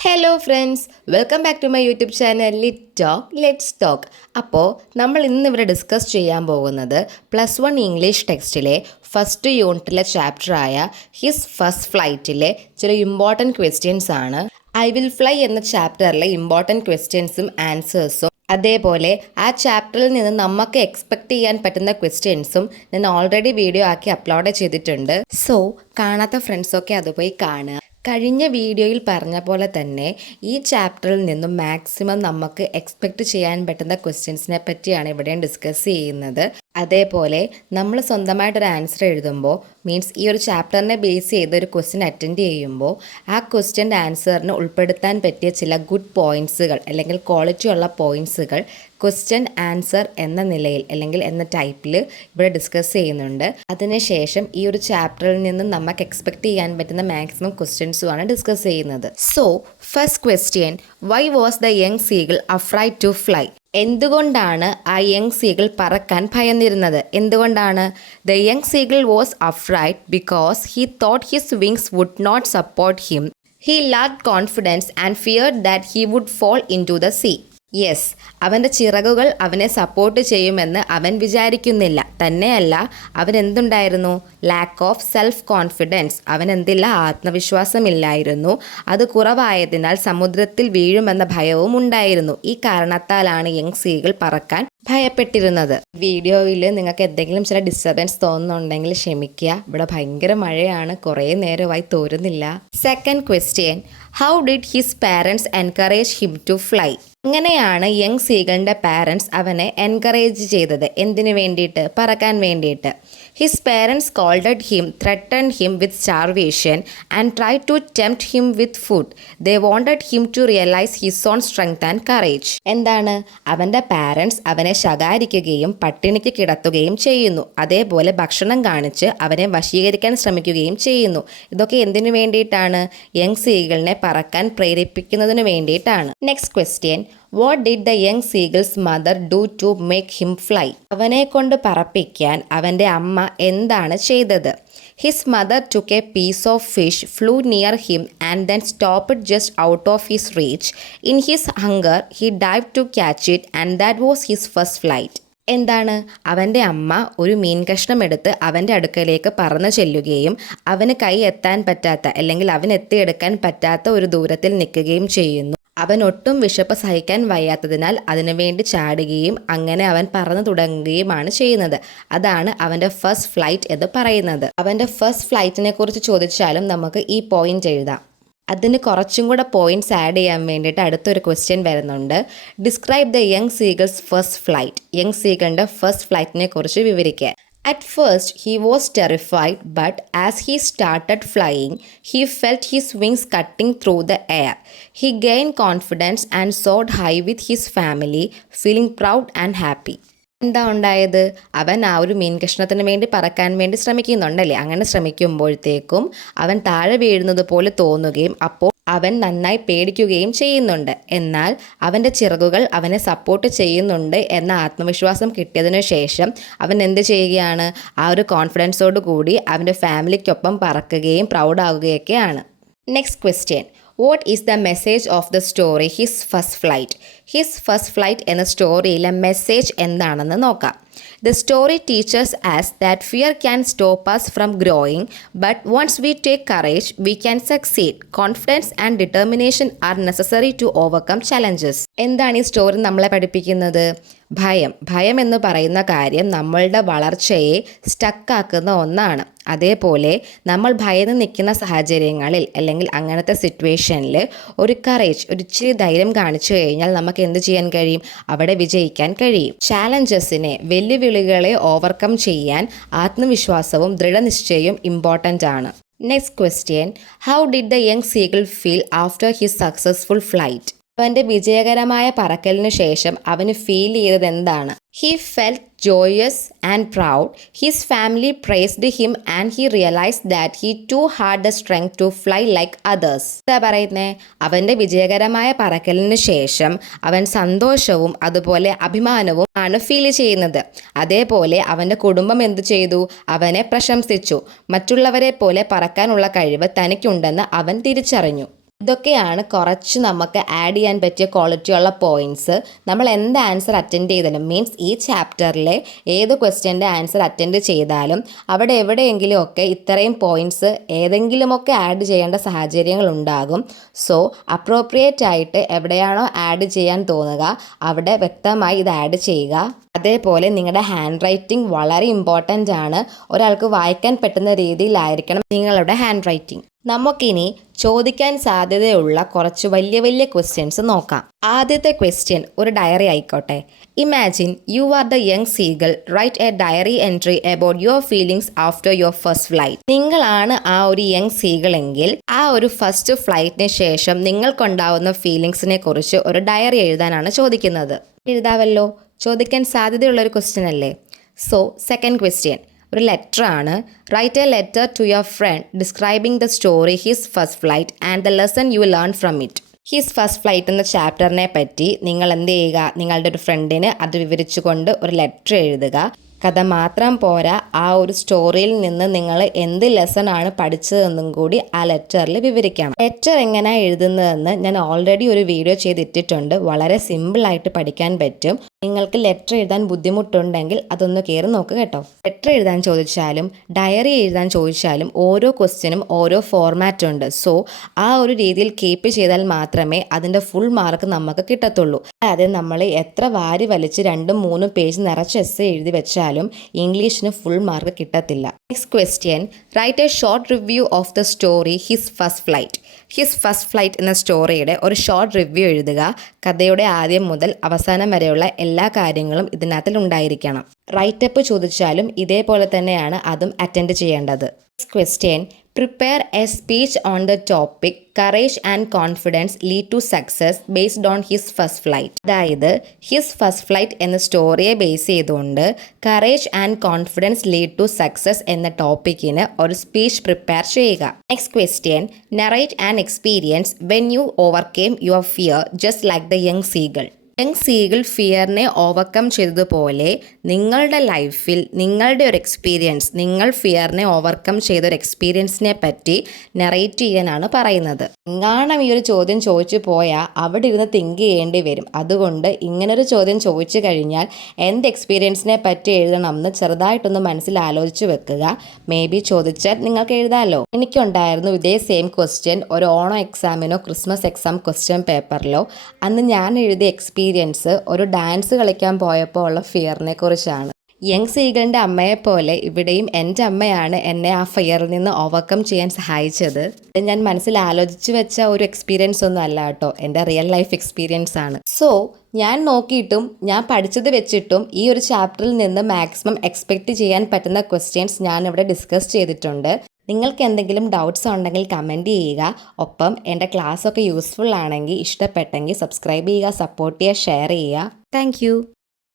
Hello friends, welcome back to my YouTube channel let's talk. അപ്പോൾ നമ്മൾ ഇന്നിവിടെ discuss ചെയ്യാൻ പോകുന്നത് +1 ഇംഗ്ലീഷ് ടെക്സ്റ്റിലെ ഫസ്റ്റ് യൂണിറ്റിലെ ചാപ്റ്ററായ ഹിസ് ഫസ്റ്റ് ഫ്ലൈറ്റിലെ ചില ഇമ്പോർട്ടൻറ്റ് ക്വസ്റ്റ്യൻസ് ആണ്. ഐ വിൽ ഫ്ലൈ എന്ന ചാപ്റ്ററിലെ ഇമ്പോർട്ടൻറ്റ് ക്വസ്റ്റ്യൻസും ആൻസേഴ്സും അതേപോലെ ആ ചാപ്റ്ററിൽ നിന്ന് നമുക്ക് എക്സ്പെക്റ്റ് ചെയ്യാൻ പറ്റുന്ന ക്വസ്റ്റ്യൻസും ഞാൻ ഓൾറെഡി വീഡിയോ ആക്കി അപ്ലോഡ് ചെയ്തിട്ടുണ്ട്. സോ കാണാത്ത ഫ്രണ്ട്സൊക്കെ അത് പോയി കാണുക. കഴിഞ്ഞ വീഡിയോയിൽ പറഞ്ഞ പോലെ തന്നെ ഈ ചാപ്റ്ററിൽ നിന്നും മാക്സിമം നമുക്ക് എക്സ്പെക്റ്റ് ചെയ്യാൻ പറ്റുന്ന ക്വസ്റ്റ്യൻസിനെ പറ്റിയാണ് ഇവിടെയും ഡിസ്കസ് ചെയ്യുന്നത്. അതേപോലെ നമ്മൾ സ്വന്തമായിട്ടൊരു ആൻസർ എഴുതുമ്പോൾ മീൻസ് ഈ ഒരു ചാപ്റ്ററിനെ ബേസ് ചെയ്ത് ഒരു ക്വസ്റ്റ്യൻ അറ്റൻഡ് ചെയ്യുമ്പോൾ ആ ക്വസ്റ്റ്യൻ്റെ ആൻസറിന് ഉൾപ്പെടുത്താൻ പറ്റിയ ചില ഗുഡ് പോയിൻറ്റ്സുകൾ അല്ലെങ്കിൽ ക്വാളിറ്റി ഉള്ള പോയിൻറ്റ്സുകൾ ക്വസ്റ്റ്യൻ ആൻസർ എന്ന നിലയിൽ അല്ലെങ്കിൽ എന്ന ടൈപ്പിൽ ഇവിടെ ഡിസ്കസ് ചെയ്യുന്നുണ്ട്. അതിനുശേഷം ഈ ഒരു ചാപ്റ്ററിൽ നിന്നും നമുക്ക് എക്സ്പെക്റ്റ് ചെയ്യാൻ പറ്റുന്ന മാക്സിമം ക്വസ്റ്റ്യൻസുമാണ് ഡിസ്കസ് ചെയ്യുന്നത്. So first question, why was the young seagull afraid to fly? എന്തുകൊണ്ടാണ് ആ യങ് സീഗിൾ പറക്കാൻ ഭയന്നിരുന്നത്? എന്തുകൊണ്ടാണ്? The young seagull was afraid because he thought his wings would not support him. He lacked confidence and feared that he would fall in to the sea. Yes, അവൻ്റെ ചിറകുകൾ അവനെ support ചെയ്യുമെന്ന് അവൻ വിചാരിക്കുന്നില്ല. തന്നെയല്ല, അവൻ എന്തുണ്ടായിരുന്നു? Lack of self confidence. അവൻ എന്തില്ല? ആത്മവിശ്വാസമില്ലായിരുന്നു. അത് കുറവായതിനാൽ സമുദ്രത്തിൽ വീഴുമെന്ന ഭയവും ഉണ്ടായിരുന്നു. ഈ കാരണത്താലാണ് യങ് സീഗിൾ പറക്കാൻ ഭയപ്പെട്ടിരുന്നത്. വീഡിയോയിൽ നിങ്ങൾക്ക് എന്തെങ്കിലും ചില ഡിസ്റ്റർബൻസ് തോന്നുന്നുണ്ടെങ്കിൽ ക്ഷമിക്കുക. ഇവിടെ ഭയങ്കര മഴയാണ്, കുറേ നേരമായി തോരുന്നില്ല. Second question, how did his parents encourage him to fly? അങ്ങനെയാണ് യങ് സീഗിളിൻ്റെ പാരൻസ് അവനെ എൻകറേജ് ചെയ്തത്. എന്തിനു വേണ്ടിയിട്ട്? പറക്കാൻ വേണ്ടിയിട്ട്. His parents scolded him, threatened him with starvation and try to tempt him with food. They wanted him to realise his own strength and courage. എന്താണ്? അവൻ്റെ പാരൻസ് അവനെ ശകാരിക്കുകയും പട്ടിണിക്ക് കിടത്തുകയും ചെയ്യുന്നു. അതേപോലെ ഭക്ഷണം കാണിച്ച് അവനെ വശീകരിക്കാൻ ശ്രമിക്കുകയും ചെയ്യുന്നു. ഇതൊക്കെ എന്തിനു വേണ്ടിയിട്ടാണ്? യങ് സീഗിളിനെ പറക്കാൻ പ്രേരിപ്പിക്കുന്നതിന് വേണ്ടിയിട്ടാണ്. Next question, what did the young seagull's mother do to make him fly? അവനെ കൊണ്ട് പറപ്പിക്കാൻ അവൻ്റെ അമ്മ എന്താണ് ചെയ്തത്? His mother took a piece of fish, flew near him and then stopped just out of his reach. In his hunger he dive to catch it and that was his first flight. എന്താണ്? അവൻ്റെ അമ്മ ഒരു മീൻ കഷ്ണം എടുത്ത് അവൻ്റെ അടുക്കലേക്ക് പറന്നു ചെല്ലുകയും അവന് കൈ എത്താൻ പറ്റാത്ത അല്ലെങ്കിൽ അവൻ എത്തിയെടുക്കാൻ പറ്റാത്ത ഒരു ദൂരത്തിൽ നിൽക്കുകയും ചെയ്യുന്നു. അവൻ ഒട്ടും വിശപ്പ് സഹിക്കാൻ വയ്യാത്തതിനാൽ അതിനുവേണ്ടി ചാടുകയും അങ്ങനെ അവൻ പറന്നു തുടങ്ങുകയുമാണ് ചെയ്യുന്നത്. അതാണ് അവൻ്റെ ഫസ്റ്റ് ഫ്ലൈറ്റ് എന്ന് പറയുന്നത്. അവൻ്റെ ഫസ്റ്റ് ഫ്ലൈറ്റിനെ കുറിച്ച് ചോദിച്ചാലും നമുക്ക് ഈ പോയിന്റ് എഴുതാം. അതിന് കുറച്ചും കൂടെ പോയിന്റ്സ് ആഡ് ചെയ്യാൻ വേണ്ടിയിട്ട് അടുത്തൊരു ക്വസ്റ്റ്യൻ വരുന്നുണ്ട്. Describe the young seagull's first flight. Young സീഗിളിൻ്റെ ഫസ്റ്റ് ഫ്ലൈറ്റിനെ കുറിച്ച് വിവരിക്കുക. At first, he was terrified, but as he started flying, he felt his wings cutting through the air. He gained confidence and soared high with his family, feeling proud and happy. എന്താ ഉണ്ടായത്? അവൻ ആ ഒരു മീൻ കഷ്ണത്തിന് വേണ്ടി പറക്കാൻ വേണ്ടി ശ്രമിക്കുന്നുണ്ടല്ലേ? അങ്ങനെ ശ്രമിക്കുമ്പോഴത്തേക്കും അവൻ താഴെ വീഴുന്നത് പോലെ തോന്നുകയും അപ്പോൾ അവൻ നന്നായി പേടിക്കുകയും ചെയ്യുന്നുണ്ട്. എന്നാൽ അവൻ്റെ ചിറകുകൾ അവനെ സപ്പോർട്ട് ചെയ്യുന്നുണ്ട് എന്ന ആത്മവിശ്വാസം കിട്ടിയതിനു ശേഷം അവൻ എന്ത് ചെയ്യുകയാണ്? ആ ഒരു കോൺഫിഡൻസോട് കൂടി അവൻ്റെ ഫാമിലിക്കൊപ്പം പറക്കുകയും പ്രൗഡാവുകയൊക്കെയാണ്. Next question, what is the message of the story his first flight? His first flight എന്ന സ്റ്റോറിയിലെ മെസ്സേജ് എന്താണെന്ന് നോക്കാം. The story teaches us that fear can stop us from growing, but once we take courage, we can succeed. Confidence and determination are necessary to overcome challenges. എന്താണ് ഈ story നമ്മളെ പഠിപ്പിക്കുന്നത്? ഭയം എന്ന് പറയുന്ന കാര്യം നമ്മളുടെ വളർച്ചയെ സ്റ്റക്കാക്കുന്ന ഒന്നാണ്. അതേപോലെ നമ്മൾ ഭയന്ന് നിൽക്കുന്ന സാഹചര്യങ്ങളിൽ അല്ലെങ്കിൽ അങ്ങനത്തെ സിറ്റുവേഷനിൽ ഒരു കറേജ്, ഒരു ഇച്ചിരി ധൈര്യം കാണിച്ചു കഴിഞ്ഞാൽ നമുക്ക് എന്ത് ചെയ്യാൻ കഴിയും? അവിടെ വിജയിക്കാൻ കഴിയും. ചാലഞ്ചസിനെ, വെല്ലുവിളികളെ ഓവർകം ചെയ്യാൻ ആത്മവിശ്വാസവും ദൃഢനിശ്ചയവും ഇമ്പോർട്ടൻ്റ് ആണ്. Next question, how did the young seagull feel after his successful flight? അവൻ്റെ വിജയകരമായ പറക്കലിന് ശേഷം അവന് ഫീൽ ചെയ്തത് എന്താണ്? He felt joyous and proud. His family praised him and he realized that he too had the strength to fly like others. എന്താ പറയുന്നേ? അവൻ്റെ വിജയകരമായ പറക്കലിന് ശേഷം അവൻ സന്തോഷവും അതുപോലെ അഭിമാനവും ആണ് ഫീൽ ചെയ്യുന്നത്. അതേപോലെ അവൻ്റെ കുടുംബം എന്ത് ചെയ്തു? അവനെ പ്രശംസിച്ചു. മറ്റുള്ളവരെ പോലെ പറക്കാനുള്ള കഴിവ് തനിക്കുണ്ടെന്ന് അവൻ തിരിച്ചറിഞ്ഞു. ഇതൊക്കെയാണ് കുറച്ച് നമുക്ക് ആഡ് ചെയ്യാൻ പറ്റിയ ക്വാളിറ്റിയുള്ള പോയിൻറ്റ്സ്. നമ്മൾ എന്ത് ആൻസർ അറ്റൻഡ് ചെയ്താലും മീൻസ് ഈ ചാപ്റ്ററിലെ ഏത് ക്വസ്റ്റ്യൻ്റെ ആൻസർ അറ്റൻഡ് ചെയ്താലും അവിടെ എവിടെയെങ്കിലും ഒക്കെ ഇത്രയും പോയിൻറ്റ്സ് ഏതെങ്കിലുമൊക്കെ ആഡ് ചെയ്യേണ്ട സാഹചര്യങ്ങൾ ഉണ്ടാകും. സോ അപ്രോപ്രിയേറ്റ് ആയിട്ട് എവിടെയാണോ ആഡ് ചെയ്യാൻ തോന്നുക അവിടെ വ്യക്തമായി ഇത് ആഡ് ചെയ്യുക. അതേപോലെ നിങ്ങളുടെ ഹാൻഡ് റൈറ്റിംഗ് വളരെ ഇമ്പോർട്ടൻ്റ് ആണ്. ഒരാൾക്ക് വായിക്കാൻ പറ്റുന്ന രീതിയിലായിരിക്കണം നിങ്ങളുടെ ഹാൻഡ് റൈറ്റിംഗ്. നമുക്കിനി ചോദിക്കാൻ സാധ്യതയുള്ള കുറച്ച് വലിയ വലിയ ക്വസ്റ്റ്യൻസ് നോക്കാം. ആദ്യത്തെ ക്വസ്റ്റ്യൻ ഒരു ഡയറി ആയിക്കോട്ടെ. Imagine you are the young seagull, write a diary entry about your feelings after your first flight. നിങ്ങളാണ് ആ ഒരു യങ് സീഗൾ എങ്കിൽ ആ ഒരു ഫസ്റ്റ് ഫ്ലൈറ്റിന് ശേഷം നിങ്ങൾക്കുണ്ടാവുന്ന ഫീലിങ്സിനെ കുറിച്ച് ഒരു ഡയറി എഴുതാനാണ് ചോദിക്കുന്നത്. എഴുതാവല്ലോ, ചോദിക്കാൻ സാധ്യതയുള്ള ഒരു ക്വസ്റ്റ്യൻ അല്ലേ. സോ സെക്കൻഡ് ക്വസ്റ്റ്യൻ ഒരു ലെറ്റർ ആണ്. Write a letter to your friend describing the story his first flight and the lesson you learn from it. His first flight എന്ന ചാപ്റ്ററിനെ പറ്റി നിങ്ങൾ എന്ത് ചെയ്യുക, നിങ്ങളുടെ ഒരു ഫ്രണ്ടിന് അത് വിവരിച്ചുകൊണ്ട് ഒരു ലെറ്റർ എഴുതുക. കഥ മാത്രം പോരാ, ആ ഒരു സ്റ്റോറിയിൽ നിന്ന് നിങ്ങൾ എന്ത് ലെസൺ ആണ് പഠിച്ചതെന്നും കൂടി ആ ലെറ്ററിൽ വിവരിക്കണം. ലെറ്റർ എങ്ങനെയാണ് എഴുതുന്നതെന്ന് ഞാൻ ഓൾറെഡി ഒരു വീഡിയോ ചെയ്തിട്ടിട്ടുണ്ട്. വളരെ സിമ്പിളായിട്ട് പഠിക്കാൻ പറ്റും. നിങ്ങൾക്ക് ലെറ്റർ എഴുതാൻ ബുദ്ധിമുട്ടുണ്ടെങ്കിൽ അതൊന്ന് കയറി നോക്കുക കേട്ടോ. ലെറ്റർ എഴുതാൻ ചോദിച്ചാലും ഡയറി എഴുതാൻ ചോദിച്ചാലും ഓരോ ക്വസ്റ്റ്യനും ഓരോ ഫോർമാറ്റ് ഉണ്ട്. സോ ആ ഒരു രീതിയിൽ കീപ്പ് ചെയ്താൽ മാത്രമേ അതിൻ്റെ ഫുൾ മാർക്ക് നമുക്ക് കിട്ടത്തുള്ളൂ. അതായത് നമ്മൾ എത്ര വാരി വലിച്ച് 2-3 പേജ് നിറച്ച് എസ്സേ എഴുതി വെച്ചാലും ഇംഗ്ലീഷിന് ഫുൾ മാർക്ക് കിട്ടത്തില്ല. Next question write a short review of the story his first flight. His first flight എന്ന സ്റ്റോറിയുടെ ഒരു ഷോർട്ട് റിവ്യൂ എഴുതുക. കഥയുടെ ആദ്യം മുതൽ അവസാനം വരെയുള്ള എല്ലാ കാര്യങ്ങളും ഇതിനകത്തിൽ ഉണ്ടായിരിക്കണം. റൈറ്റപ്പ് ചോദിച്ചാലും ഇതേപോലെ തന്നെയാണ് അതും അറ്റൻഡ് ചെയ്യേണ്ടത്. Next question prepare a speech on the topic courage and confidence lead to success based on his first flight. അതായത് ഹിസ് ഫസ്റ്റ് ഫ്ലൈറ്റ് എന്ന സ്റ്റോറിയെ ബേസ് ചെയ്തുകൊണ്ട് courage and confidence lead to success എന്ന ടോപ്പിക്കിന് ഒരു സ്പീച്ച് പ്രിപ്പയർ ചെയ്യുക. Next question narrate an experience when you overcame your fear just like the young seagull. Young seagull ഫിയറിനെ overcome ചെയ്തതുപോലെ നിങ്ങളുടെ ലൈഫിൽ നിങ്ങളുടെ ഒരു എക്സ്പീരിയൻസ്, നിങ്ങൾ ഫിയറിനെ ഓവർകം ചെയ്തൊരു എക്സ്പീരിയൻസിനെ പറ്റി നറേറ്റ് ചെയ്യാനാണ് പറയുന്നത്. എങ്ങാനും ഈ ഒരു ചോദ്യം ചോദിച്ചു പോയാൽ അവിടെ ഇരുന്ന് തിങ്ക് ചെയ്യേണ്ടി വരും. അതുകൊണ്ട് ഇങ്ങനൊരു ചോദ്യം ചോദിച്ചു കഴിഞ്ഞാൽ എന്ത് എക്സ്പീരിയൻസിനെ പറ്റി എഴുതണം എന്ന് ചെറുതായിട്ടൊന്ന് മനസ്സിൽ ആലോചിച്ച് വെക്കുക. മേ ബി ചോദിച്ചാൽ നിങ്ങൾക്ക് എഴുതാമല്ലോ. എനിക്കുണ്ടായിരുന്നു ഇതേ സെയിം ക്വസ്റ്റ്യൻ ഒരു ഓണം എക്സാമിനോ ക്രിസ്മസ് എക്സാം ക്വസ്റ്റ്യൻ പേപ്പറിലോ. അന്ന് ഞാൻ എഴുതിയ എക്സ്പീരിയൻസ് ഒരു ഡാൻസ് കളിക്കാൻ പോയപ്പോൾ ഉള്ള ഫിയറിനെ കുറിച്ചാണ്. യങ് സീഗളിൻ്റെ അമ്മയെപ്പോലെ ഇവിടെയും എൻ്റെ അമ്മയാണ് എന്നെ ആ ഫിയറിൽ നിന്ന് ഓവർകം ചെയ്യാൻ സഹായിച്ചത്. ഞാൻ മനസ്സിൽ ആലോചിച്ച് വെച്ച ഒരു എക്സ്പീരിയൻസ് ഒന്നും അല്ല കേട്ടോ, എൻ്റെ റിയൽ ലൈഫ് എക്സ്പീരിയൻസ് ആണ്. സോ ഞാൻ നോക്കിയിട്ടും ഞാൻ പഠിച്ചത് വെച്ചിട്ടും ഈ ഒരു ചാപ്റ്ററിൽ നിന്ന് മാക്സിമം എക്സ്പെക്റ്റ് ചെയ്യാൻ പറ്റുന്ന ക്വസ്റ്റ്യൻസ് ഞാൻ ഇവിടെ ഡിസ്കസ് ചെയ്തിട്ടുണ്ട്. നിങ്ങൾക്ക് എന്തെങ്കിലും ഡൗട്ട്സ് ഉണ്ടെങ്കിൽ കമൻറ്റ് ചെയ്യുക. ഒപ്പം എൻ്റെ ക്ലാസ്സൊക്കെ യൂസ്ഫുൾ ആണെങ്കിൽ ഇഷ്ടപ്പെട്ടെങ്കിൽ സബ്സ്ക്രൈബ് ചെയ്യുക, സപ്പോർട്ട് ചെയ്യുക, ഷെയർ ചെയ്യുക. താങ്ക്